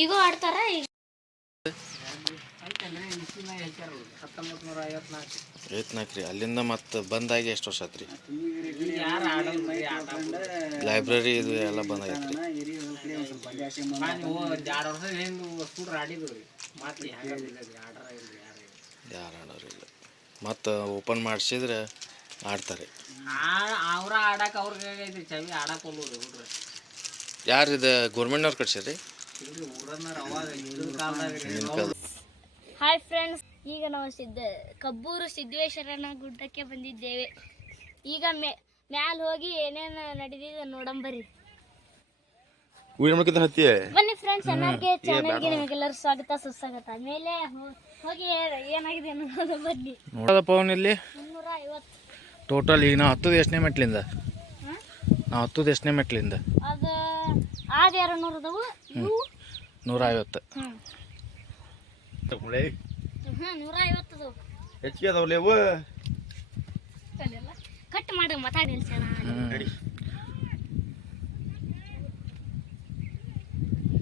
ಈಗ ಆಡ್ತಾರ. ಐವತ್ನಾಲ್ಕು ರೀ. ಅಲ್ಲಿಂದ ಮತ್ತೆ ಬಂದಾಗಿ ಎಷ್ಟು ವರ್ಷ ಆತ್ರಿ? ಲೈಬ್ರರಿ ಇದು ಎಲ್ಲ ಬಂದಾಗೈತ್ರಿ. 2 ಆಡೋರಿಲ್ಲ. ಮತ್ತು ಓಪನ್ ಮಾಡಿಸಿದ್ರೆ ಆಡ್ತಾರೆ. ಅವ್ರ ಆಡಕ್ಕೆ ಅವ್ರಿಗೆ ಚವಿ ಆಡಕ್ಕೆ ಹೋಗ್ರಿ ಹುಡ್ರಿ. ಯಾರು ಇದು ಗೌರ್ಮೆಂಟ್ನವ್ರು ಕಟ್ಸ್ಯಾರಿ? ಹಾಯ್ ಫ್ರೆಂಡ್ಸ್, ಈಗ ನಾವು ಕಬ್ಬೂರು ಸಿದ್ದೇಶ್ವರನ ಗುಡ್ಡಕ್ಕೆ ಬಂದಿದ್ದೇವೆ. ಈಗ ಮ್ಯಾಲ ಹೋಗಿ ಏನೇನು ನಡೆದಿದೆ ನೋಡಂಬರ್ರಿ. ಬನ್ನಿ ಫ್ರೆಂಡ್ಸ್, NRK ಚಾನಲ್ಗೆ ನಿಮಗೆಲ್ಲರೂ ಸ್ವಾಗತ ಸುಸ್ವಾಗತ. ಮೇಲೆ ಹೋಗಿ ಏನಾಗಿದೆ ಅನ್ನೋದು ಬನ್ನಿ. ನೋಡೋದಪ್ಪ ಅವನಲ್ಲಿ 350 ಟೋಟಲ್. ಈಗ ನಾವು ಹತ್ತದ ಎಷ್ಟನೇ ಮೆಟ್ಲಿಂದ? ಎಷ್ಟನೇ ಮೆಟ್ಲಿಂದ? ಅದು ಆದ 200 ಅದಾವು, ಇವು 150. 150 ಅದಾವು. ಹೆಚ್ಚಿಗೆ ಅದಾವಲ್ಲ ಇವು. ಕಟ್ ಮಾಡಿ ಮಾತಾಡಿ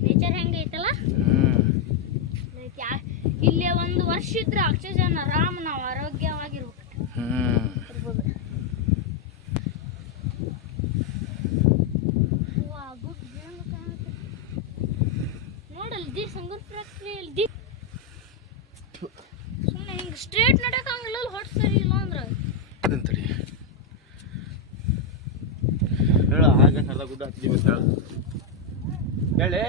ನೇಚರ್ ಹೆಂಗೆ ಐತಲ್ಲ. ಇಲ್ಲಿ 1 ವರ್ಷ ಇದ್ರೆ ಆಕ್ಸಿಜನ್ ಆರಾಮ್ ನಾವು ಆರೋಗ್ಯವಾಗಿರ್ಬೇಕು. ನೋಡಲ್ಲಿ ಸಂಗೂರ್ ಫ್ಯಾಕ್ಟ್ರಿ ಸುಮ್ಮನೆ ಹಿಂಗೆ ಸ್ಟ್ರೇಟ್ ನಡಕಂಗಿಲ್ಲ, ಹೊಟ್ಟು ಸರಿ ಇಲ್ಲ ಅಂದ್ರೆ ಅದಂತಡಿ ಹೇಳ. ಹಾಗೆ ಅರ್ಧ ಗುಡ್ಡ ಹತ್ತೀವಿ ಅಂತ ಹೇಳಿ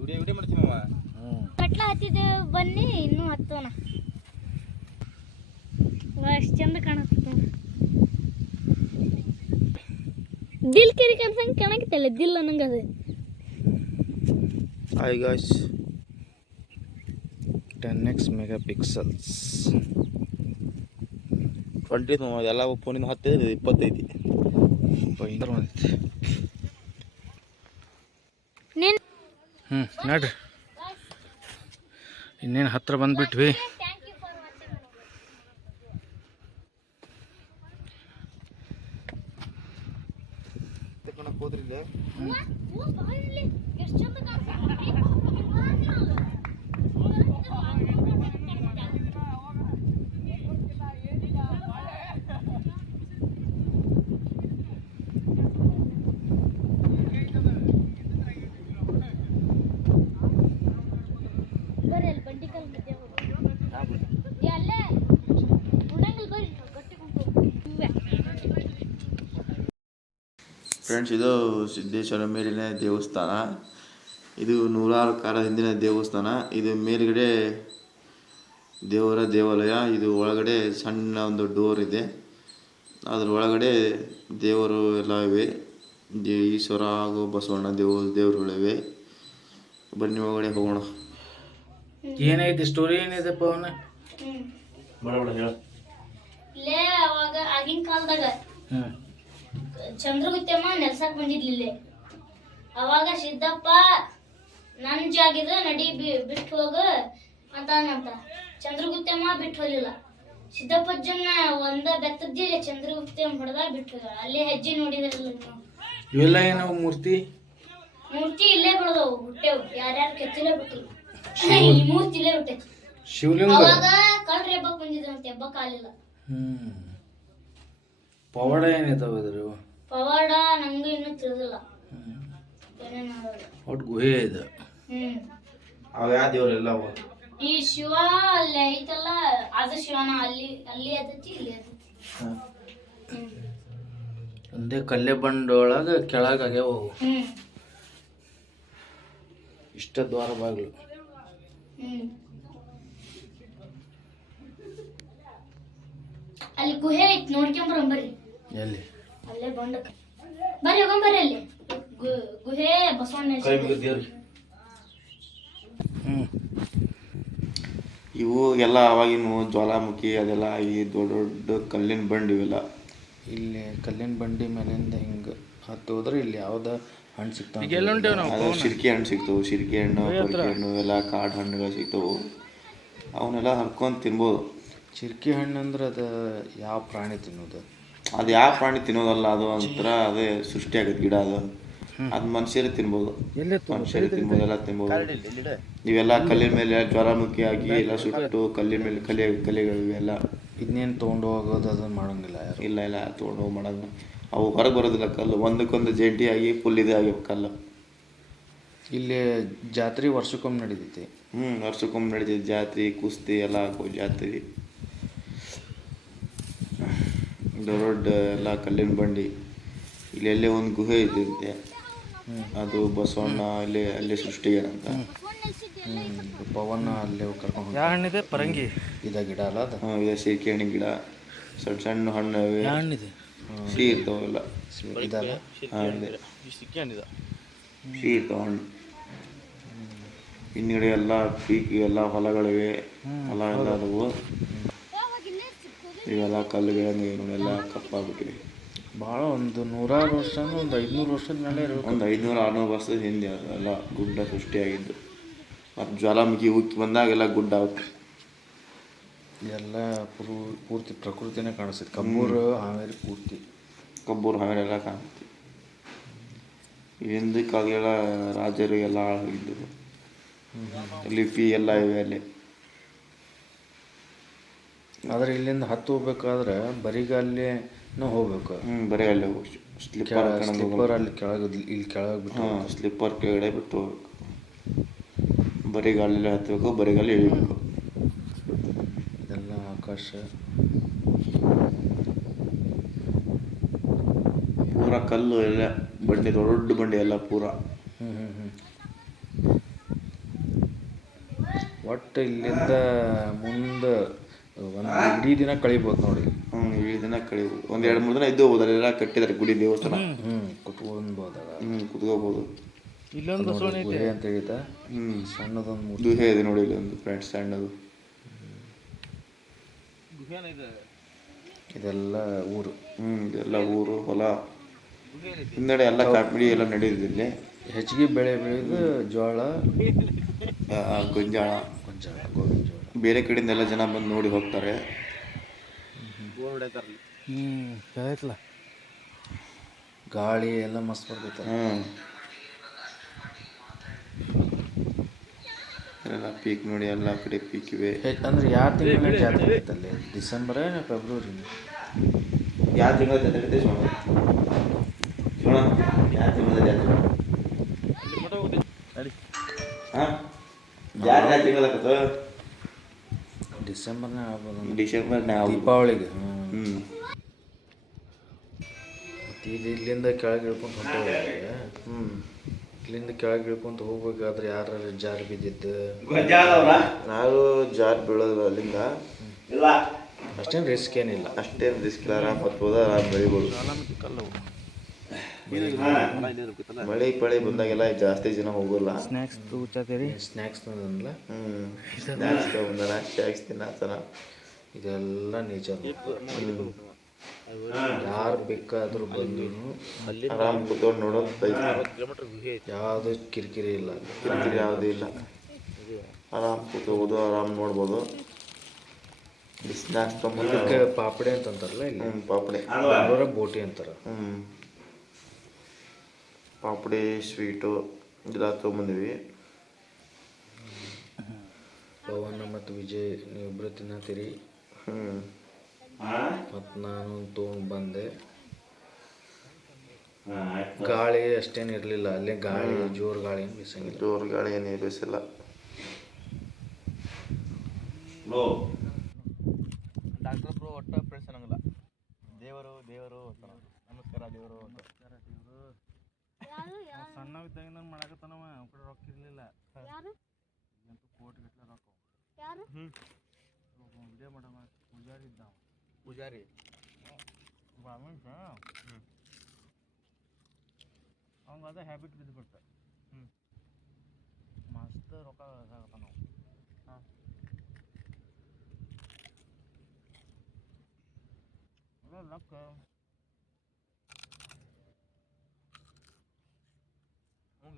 ವಿಡಿಯೋ ಮಾಡ್ತೀವಿ ಮಾವ. ಕಟ್ಲ ಹತ್ತಿದೆ, ಬನ್ನಿ ಇನ್ನೂ ಹತ್ತೋಣ. ಎಷ್ಟು ಚಂದ ಕಾಣುತ್ತೆ. ದಿಲ್ ಕೆರಿ ಕನ್ಸಂಗೆ ಕಾಣಕತ್ತಲ್ಲ, ದಿಲ್ ಅನ್ನಂಗೆ ಅದು. Hi guys, 10x megapixels 20 ಎಲ್ಲ ಫೋನಿಂದ 10 25 ಭಯಂಕರ ಬಂದೈತಿ. ನಡ್ರಿ ಇನ್ನೇನು ಹತ್ರ ಬಂದ್ಬಿಟ್ವಿ. ಹೋದ್ರಿಲ್ಲ ಎಷ್ಟು ಚಂದ ಫ್ರೆಂಡ್ಸ್, ಇದು ಸಿದ್ದೇಶ್ವರ ಮೇಲಿನ ದೇವಸ್ಥಾನ. ಇದು ನೂರಾರು ಕಾಲ ಹಿಂದಿನ ದೇವಸ್ಥಾನ. ಇದು ಮೇಲ್ಗಡೆ ದೇವರ ದೇವಾಲಯ. ಇದು ಒಳಗಡೆ ಸಣ್ಣ ಒಂದು ಡೋರ್ ಇದೆ. ಅದ್ರ ಒಳಗಡೆ ದೇವರು ಎಲ್ಲ ಇವೆ. ಈಶ್ವರ ಹಾಗೂ ಬಸವಣ್ಣ ದೇವರುಗಳಿವೆ. ಬನ್ನಿ ಒಳಗಡೆ ಹೋಗೋಣ. ಏನೈತಿ ಸ್ಟೋರಿ? ಏನಿದೆ ಪವನ? ಬಡ ಹೇಳ. ಇಲ್ಲೇ ಅವಾಗ ಆಗಿನ ಕಾಲದಾಗ ಚಂದ್ರಗುತ್ತಮ್ಮ ನೆಲ್ಸಕ್ ಬಂದಿದ್ಲಿಲ್ಲೇ. ಅವಾಗ ಸಿದ್ದಪ್ಪ ನನ್ ಜಾಗಿದ ನಡಿ ಬಿಟ್ಟು ಹೋಗ ಅಂತಾನಂತ. ಚಂದ್ರಗುತ್ತಮ್ಮ ಬಿಟ್ಟು ಹೋಗ್ಲಿಲ್ಲ. ಸಿದ್ದಪ್ಪಜ್ಜನ್ನ ಒಂದ ಬೆತ್ತದ್ದಿಲ್ಲ, ಚಂದ್ರಗುತ್ತಮ್ಮ ಹೊಡೆದ ಬಿಟ್ಟು ಹೋಗ. ಅಲ್ಲೇ ಹೆಜ್ಜೆ ನೋಡಿದ್ರಲ್ಲ ಇವೆಲ್ಲ ಏನವು ಮೂರ್ತಿ ಇಲ್ಲೇ ಬೆಳೆದವು, ಹುಟ್ಟೆವು. ಯಾರ್ಯಾರು ಕೆತ್ತಿಲ್ಲ ಬಿಟ್ಟು ಈ ಮೂರ್ತಿ ಇಲ್ಲೇ ಹುಟ್ಟೈತಿ. ಶಿವಲಿಂಗ. ಅವಾಗ ಕಳ್ರಿ ಹಬ್ಬಕ್ ಬಂದಿದ್ರಂತೆ, ಹಬ್ಬಕ್ ಆಗ್ಲಿಲ್ಲ. ಪವಾಡ ಏನಿದಾವ ಇದ್ರ? ಪವಾಡ ನಂಗೂ ಇನ್ನೂ ತಿಳಿದಿಲ್ಲ. ಒಟ್ಟು ಗುಹೆ ಇದೆ. ಅವ ಯಾವ ದೇವರೆಲ್ಲ ಈ ಶಿವ ಅಲ್ಲಿ ಐತಲ್ಲ, ಅದು ಶಿವನ ಅಲ್ಲಿ ಅದತಿ, ಇಲ್ಲಿ ಅದತಿ. ಒಂದೇ ಕಲ್ಲೆ ಬಂಡೊಳಗ ಕೆಳಗ ಆಗ್ಯಾವ. ಇಷ್ಟ ದ್ವಾರ ಬಾಗಿಲು. ಅಲ್ಲಿ ಗುಹೆ ಐತಿ, ನೋಡ್ಕೊಂಬರ್ರಿ. ಎಲ್ಲಿ? ಅಲ್ಲೇ ಬಂಡಕ್ಕೆ ಬರ್ರಿ, ಹೋಗಂಬರ್ರಿ. ಅಲ್ಲಿ ಗುಹೆ ಬಸವಣ್ಣ. ಇವು ಎಲ್ಲ ಅವಾಗಿನ ಜ್ವಾಲಾಮುಖಿ ಅದೆಲ್ಲ ಆಗಿ ದೊಡ್ಡ ದೊಡ್ಡ ಕಲ್ಲಿನ ಬಂಡಿ ಇವೆಲ್ಲ. ಇಲ್ಲಿ ಕಲ್ಲಿನ ಬಂಡಿ ಮೇಲಿಂದ ಹಿಂಗೆ ಹತ್ತು ಹೋದ್ರೆ ಇಲ್ಲಿ ಯಾವ್ದು ಹಣ್ಣು ಸಿಗ್ತಾವೆ. ಶಿರ್ಕೆ ಹಣ್ಣು ಸಿಗ್ತವೆ. ಶಿರ್ಕೆ ಹಣ್ಣು, ಪರ್ಕೆ ಹಣ್ಣು ಎಲ್ಲ ಕಾಡು ಹಣ್ಣುಗಳು ಸಿಗ್ತವೆ. ಅವನ್ನೆಲ್ಲ ಹರ್ಕೊಂಡು ತಿನ್ಬೋದು. ಚಿರ್ಕಿ ಹಣ್ಣು ಅಂದ್ರೆ ಅದು ಯಾವ ಪ್ರಾಣಿ ತಿನ್ನೋದು? ಅದು ಯಾವ ಪ್ರಾಣಿ ತಿನ್ನೋದಲ್ಲ, ಅದು ಒಂಥರ ಅದೇ ಸೃಷ್ಟಿ ಆಗತ್ತೆ ಗಿಡ. ಅದು ಅದು ಮನುಷ್ಯರೇ ತಿನ್ಬೋದು, ಮನುಷ್ಯರೇ ತಿನ್ಬೋದು, ಎಲ್ಲ ತಿನ್ಬೋದು. ಇವೆಲ್ಲ ಕಲ್ಲಿನ ಮೇಲೆ ಜ್ವಾಲಾಮುಖಿ ಆಗಿ ಎಲ್ಲ ಸುಟ್ಟು ಕಲ್ಲಿನ ಮೇಲೆ ಕಲೆಗಳು ಇವೆಲ್ಲ. ಇದನ್ನೇನು ತೊಗೊಂಡು ಹೋಗೋದು ಅದನ್ನು ಮಾಡೋಂಗಿಲ್ಲ ಯಾರು? ಇಲ್ಲ ತೊಗೊಂಡು ಹೋಗಿ ಮಾಡೋದು. ಅವು ಹೊರಗೆ ಬರೋದಿಲ್ಲ ಕಲ್ಲು, ಒಂದಕ್ಕೊಂದು ಜಂಟಿಯಾಗಿ ಫುಲ್ ಇದೇ ಆಗಿವೆ ಕಲ್ಲು. ಇಲ್ಲಿ ಜಾತ್ರೆ ವರ್ಷಕ್ಕೊಮ್ಮೆ ನಡೀತೈತಿ. ವರ್ಷಕ್ಕೊಮ್ಮೆ ನಡೀತೈತಿ ಜಾತ್ರೆ, ಕುಸ್ತಿ ಎಲ್ಲ ಹಾಕೋ ಜಾತ್ರೆ. ದೊಡ್ಡ ಎಲ್ಲ ಕಲ್ಲಿನ ಬಂಡಿ. ಇಲ್ಲೆಲ್ಲೇ ಒಂದು ಗುಹೆ ಇದ್ದಂತೆ, ಅದು ಬಸವಣ್ಣ ಅಲ್ಲೇ ಸೃಷ್ಟಿಯಾರಂತ. ಪವನ್ ಅಲ್ಲೇ ಕರ್ಕೊಂಡು ಯಾವ ಹಣ್ಣಿದೆ? ಪರಂಗಿ ಇದ ಗಿಡ ಅಲ್ಲ ಅದು? ಇದೆ ಸೀಕೆ ಹಣ್ಣಿನ ಗಿಡ, ಸಣ್ಣ ಸಣ್ಣ ಹಣ್ಣು ಇವೆ, ಹಣ್ಣಿದೆ, ಸಿಹಿ ಇರ್ತಾವೆಲ್ಲ. ಇದಲ್ಲ ಸಿಹಿ ಇರ್ತಾವೆ ಹಣ್ಣು. ಹಿಂದ್ಗಡೆ ಎಲ್ಲ ಪೀಕ್ ಎಲ್ಲ ಹೊಲಗಳಿವೆ, ಹೊಲ ಎಲ್ಲ ಅದಾವು. ಇವೆಲ್ಲ ಕಲ್ಲುಗಳನ್ನೆಲ್ಲ ಕಪ್ಪಾಗ್ಬಿಟ್ಟಿವೆ. ಭಾಳ ಒಂದು 100 ವರ್ಷ, ಒಂದು 500 ವರ್ಷದ ಮೇಲೆ ಇರಬೇಕು. ಒಂದು 500-600 ವರ್ಷದ ಹಿಂದೆ ಎಲ್ಲ ಗುಡ್ಡ ಸೃಷ್ಟಿಯಾಗಿದ್ದು. ಮತ್ತು ಜ್ವಾಲಾಮುಖಿ ಉಕ್ಕಿ ಬಂದಾಗೆಲ್ಲ ಗುಡ್ಡ ಆಗುತ್ತೆ. ಎಲ್ಲ ಪೂರ್ತಿ ಪ್ರಕೃತಿನೇ ಕಾಣಿಸ್ತೈತಿ. ಕಬ್ಬೂರು ಹಾವೇರಿ ಪೂರ್ತಿ, ಕಬ್ಬೂರು ಹಾವೇರಿ ಎಲ್ಲ ಕಾಣುತ್ತೆ. ಹಿಂದಕ್ಕಾಗೆಲ್ಲ ರಾಜರು ಎಲ್ಲ ಆಗಿದ್ದರು. ಲಿಪಿ ಎಲ್ಲ ಇವೆ ಅಲ್ಲಿ. ಆದರೆ ಇಲ್ಲಿಂದ ಹತ್ತು ಹೋಗ್ಬೇಕಾದ್ರೆ ಬರಿಗಾಲೇ ಹೋಗ್ಬೇಕು. ಬರೀ ಅಲ್ಲಿ ಹೋಗ್ಬೇಕು. ಸ್ಲಿಪ್ಪರ್ ಅಲ್ಲಿ ಕೆಳಗೆ, ಇಲ್ಲಿ ಕೆಳಗೆ ಬಿಟ್ಟು ಸ್ಲಿಪ್ಪರ್ ಕೆಳಗಡೆ ಬಿಟ್ಟು ಹೋಗ್ಬೇಕು. ಬರಿಗಾಲಲ್ಲಿ ಹತ್ತಬೇಕು, ಬರಿಗಾಲ ಇಳಿಬೇಕು. ಇದೆಲ್ಲ ಆಕಾಶ ಪೂರ ಕಲ್ಲು ಎಲ್ಲ ಬಂಡಿ, ದೊಡ್ಡ ಬಂಡಿ ಎಲ್ಲ ಪೂರ. ಒಟ್ಟು ಇಲ್ಲಿಂದ ಮುಂದೆ ಒಂದು ಇಡೀ ದಿನ ಕಳಿಬೋದು ನೋಡಿ. ಇಡೀ ದಿನ ಕಳಿಬೋದು. ಒಂದು 2-3 ದಿನ ಇದ್ದು ಹೋಗ್ಬೋದು. ಅಲ್ಲೆಲ್ಲ ಕಟ್ಟಿದ್ದಾರೆ ಗುಡಿ, ದೇವಸ್ಥಾನ. ಕುತ್ಕೊಳ್ಬೋದಾಗ ಕುತ್ಕೋಬೋದು. ಇಲ್ಲೊಂದು ಗುಹೆ ಅಂತ ಹೇಳಿದ ಸಣ್ಣದೊಂದು ಗುಹೆ ಇದೆ ನೋಡಿ, ಇಲ್ಲೊಂದು ಫ್ರೆಂಡ್ಸ್ ಸಣ್ಣದು. ಇದೆಲ್ಲ ಊರು. ಇದೆಲ್ಲ ಊರು, ಹೊಲ. ಹಿಂದೆಡೆ ಎಲ್ಲ ಕಾಪಿಡಿ ಎಲ್ಲ ನಡೆಯುದಿಲ್ಲ. ಹೆಚ್ಚಿಗೆ ಬೆಳೆ ಬೆಳೆದು ಜೋಳ, ಗೊಂಜಾಳ, ಗೋವಿನ ಜೋಳ. ಬೇರೆ ಕಡೆಯಿಂದ ಎಲ್ಲ ಜನ ಬಂದು ನೋಡಿ ಹೋಗ್ತಾರೆ. ಗಾಳಿ ಎಲ್ಲ ಮಸ್ತ್ ಬರ್ತೈತೆ. ಎಲ್ಲ ಪೀಕ್ ನೋಡಿ, ಎಲ್ಲ ಕಡೆ ಪೀಕ್ ಇವೆ. ಅಂದ್ರೆ ಯಾವ ತಿಂಗಳ ಜಾತ್ರೆ ಇರ್ತಲ್ಲಿ? December February? ಯಾವ ತಿಂಗಳ ಜಾತ್ರೆ ಇರುತ್ತೆ ಸೋಣ? ಯಾವ ತಿಂಗಳ ಜಾತ್ರೆ? ಯಾವ ತಿಂಗಳಾಗತ್ತ? ಡಿಸೆಂಬರ್ನಾಗ ಆಗ್ಬೋದು. ಡಿಸೆಂಬರ್ನಾಗ ದೀಪಾವಳಿಗೆ. ಮತ್ತು ಇಲ್ಲಿಂದ ಕೆಳಗೆ ಇಳ್ಕೊಂತ ಹೊಂಟೋಗ್ತಾರೆ. ಇಲ್ಲಿಂದ ಕೆಳಗೆ ಇಳ್ಕೊಂತ ಹೋಗ್ಬೇಕಾದ್ರೆ ಯಾರು ಜಾರಿ ಬಿದ್ದಿದ್ದು? ನಾವು ಜಾರಿ ಬೀಳೋದು ಅಲ್ಲಿಂದ. ಅಷ್ಟೇನು ರಿಸ್ಕ್ ಏನಿಲ್ಲ. ಅಷ್ಟೇನು ರಿಸ್ಕ್ ಇಲ್ಲ, ಆರಾಮ್ ಹತ್ಬೋದು, ಆರಾಮ್ ಬೆಳಿಬೋದು. ಮಳೆ ಪಳೆ ಬಂದಾಗೆಲ್ಲ ಜಾಸ್ತಿ ಜನ ಹೋಗೋಲ್ಲ. ಸ್ನ್ಯಾಕ್ಸ್ ಸ್ನ್ಯಾಕ್ಸ್ ತಂದಲ್ಲ, ಸ್ನ್ಯಾಕ್ಸ್ ತಗೊಂಡಾನ, ಸ್ನ್ಯಾಕ್ಸ್ ತಿನ್ನತ್ತಾನ. ಇದೆಲ್ಲ ನೇಚರ್. ಯಾರು ಬೇಕಾದ್ರೂ ಬಂದು ಆರಾಮ್ ಕೂತ್ಕೊಂಡು ನೋಡೋದು. ಯಾವುದು ಕಿರಿಕಿರಿ ಇಲ್ಲ, ಕಿರಿಕಿರಿ ಯಾವುದೂ ಇಲ್ಲ. ಆರಾಮ್ ಕೂತ್ಕೋಬೋದು, ಆರಾಮ್ ನೋಡ್ಬೋದು. ಸ್ನ್ಯಾಕ್ಸ್ ಇದಕ್ಕೆ ಪಾಪಡೆ ಅಂತಂತಾರಲ್ಲ ಇಲ್ಲಿ. ಪಾಪಡೆ, ಬೋಟಿ ಅಂತಾರೆ. ಪಾಪಡಿ, ಸ್ವೀಟು ಇದೆಲ್ಲ ತೊಗೊಂಬಂದಿವಿ. ಪವನ್ ಮತ್ತು ವಿಜಯ್ ನೀವಿಬ್ಬರು ತಿನ್ನತ್ತೀರಿ. ಮತ್ತು ನಾನು ತೊಗೊಂಡು ಬಂದೆ. ಗಾಳಿ ಅಷ್ಟೇನು ಇರಲಿಲ್ಲ ಅಲ್ಲೇ. ಗಾಳಿ ಜೋರು ಗಾಳಿ ಏನು ಬೀಸಂಗಿಲ್ಲ. ಜೋರು ಗಾಳಿ ಏನು ಬೀಸಿಲ್ಲ. ಡಾಕ್ಟರ್ ಬ್ರೋ ಒಟ್ಟ ಫ್ರೆಂಡ್ಸ್ ಅನ್ನಂಗಿಲ್ಲ. ದೇವರು ನಮಸ್ಕಾರ, ದೇವರು ಸಣ್ಣವಿದ್ದಾಗ ನಾನು ಮಾಡಕತ್ತಾನವ. ಅವ್ನ ಕಡೆ ರೊಕ್ಕ ಇರಲಿಲ್ಲ. ಕೋಟಿ ಗಟ್ಟಲೆ ರೊಕ್ಕ. ವಿಡಿಯೋ ಮಾಡವ ಪೂಜಾರಿ ಇದ್ದಾವ. ಪೂಜಾರಿ ಅವಂಗ ಅದೇ ಹ್ಯಾಬಿಟ್ ಬಿದ್ದುಬಿಡ್ತ. ಮಸ್ತ್ ರೊಕ್ಕ ಆಗತ್ತಾನ ನಾವು. ಲಕ್ಕ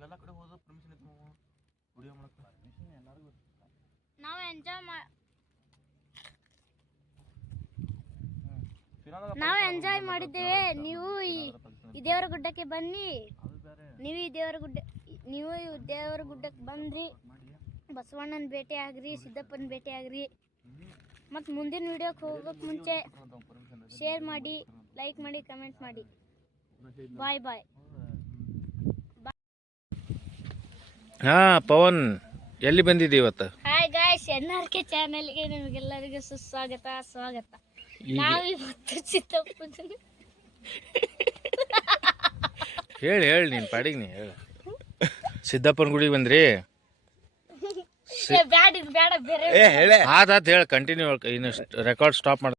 ಎಲ್ಲ ಕಡೆ ಹೋದ ಪರ್ಮಿಷನ್ ಇತ್ತು ವಿಡಿಯೋ ಮಾಡಕ್ಕೆ. ಪರ್ಮಿಷನ್ ಎಲ್ಲರಿಗೂ ಇರ್ತದೆ. ನಾವು ಎಂಜಾಯ್ ಮಾಡಿದ್ದೇವೆ. ನೀವು ಈ ದೇವರ ಗುಡ್ಡಕ್ಕೆ ಬನ್ನಿ. ನೀವು ಈ ದೇವರ ಗುಡ್ಡಕ್ಕೆ ಬಂದ್ರಿ, ಬಸವಣ್ಣನ ಭೇಟಿ ಆಗ್ರಿ, ಸಿದ್ದಪ್ಪನ ಭೇಟಿ ಆಗ್ರಿ. ಮತ್ತು ಮುಂದಿನ ವಿಡಿಯೋಕ್ಕೆ ಹೋಗೋಕೆ ಮುಂಚೆ ಶೇರ್ ಮಾಡಿ, ಲೈಕ್ ಮಾಡಿ, ಕಮೆಂಟ್ ಮಾಡಿ. ಬಾಯ್ ಬಾಯ್. ಹಾಂ ಪವನ್, ಎಲ್ಲಿ ಬಂದಿದ್ದಿ ಇವತ್ತು? ಹಾಯ್ ಗಾಯ್ಸ್, NRK ಚಾನೆಲ್ಗೆ ನಿಮಗೆಲ್ಲರಿಗೂ ಸ್ವಾಗತ. ನಾವಿವತ್ತು ಸಿದ್ದಪ್ಪನ ಹೇಳಿ ನೀನು ಪಾಡಿಗೆ ನೀ ಹೇಳು. ಸಿದ್ದಪ್ಪನ ಗುಡಿಗೆ ಬಂದ್ರಿ? ಬೇಡ ಬೇರೆ ಆದಾತ್ ಹೇಳಿ, ಕಂಟಿನ್ಯೂ. ಇನ್ನು ರೆಕಾರ್ಡ್ ಸ್ಟಾಪ್ ಮಾಡಿ.